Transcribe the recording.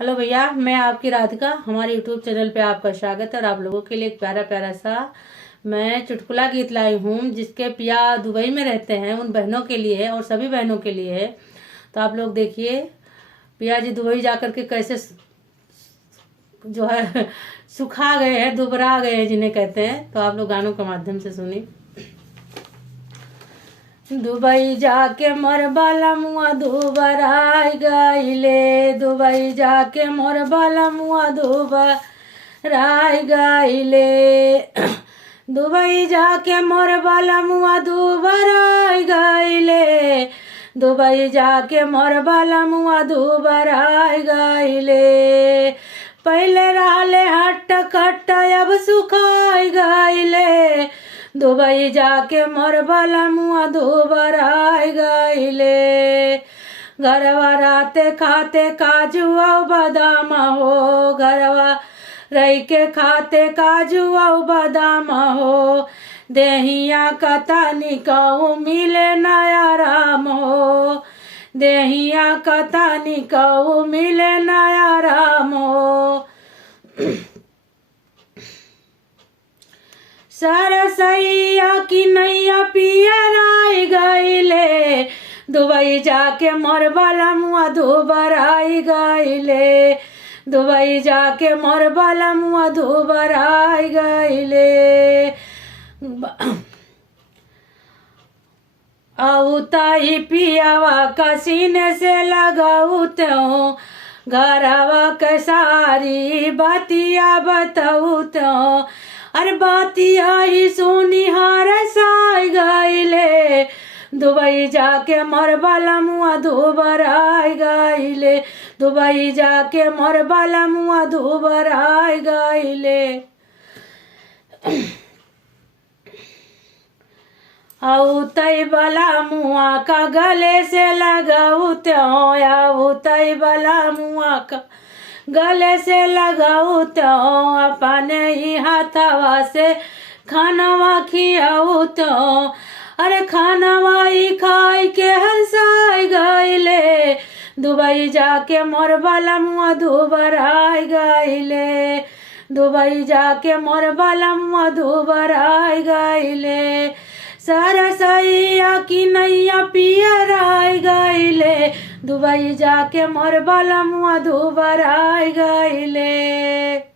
Hello भैया, मैं आपकी राधिका। हमारे यूट्यूब चैनल पे आपका स्वागत है और आप लोगों के लिए एक प्यारा प्यारा सा मैं चुटकुला गीत लाई हूँ, जिसके पिया दुबई में रहते हैं, उन बहनों के लिए है और सभी बहनों के लिए है। तो आप लोग देखिए, पिया जी दुबई जाकर के कैसे जो है सुखा गए हैं, दुबरा गए हैं जिन्हें कहते हैं। तो आप लोग गानों के माध्यम से सुनिए। दुबई जाके मोर बाला मुआ दुबराई गईले, दुबई जाके मोर बाला मुआ दुबराई गईले, दुबई जाके मोर बाला मुआ दुबराई गईले, दुबई जाके मोर बाला मुआ दुबराई गईले। पहले रहले हट कट अब सुखाई गईले, दुबई जाके मोर बाला मुआ दुबराई गईले। घरवा राते खाते काजू और बादाम हो, घरवा रही के खाते काजू और बादाम हो, देहिया कता निकाऊ मिले नया राम हो, देहिया कता निकाऊ मिले नया राम हो। सरसैया की नैया पियराई गईले, दुबई जाके मोर बाला मुआ दुबराई गईले, दुबई जाके मोर बाला मुआ दुबराई गईले। औताई पियावा का सीने से लगाऊ तो घरवा के सारी बातिया बताऊ तो, अरे बातिया ही सुनी हार साई गईले, दुबई जाके मोर बाला मुआ दुबराई गईले, दुबई जाके मोर बाला मुआ दुबराई गईले। औतई बाला मुआ का गले से लगाऊ तो, औतई बाला मुआ का गले से लगाऊ तो, अपने ही हाथवा से खानावा खियाऊ तो, अरे खानावा ही खाई के हंसाई गईले, दुबई जाके मोर बाला मुआ दुबराई गईले, दुबई जाके मोर बाला मुआ दुबराई गईले। सरसैया की नैया पियराई गईले, दुबई जाके मोर बाला मुआ दुबराई गईले।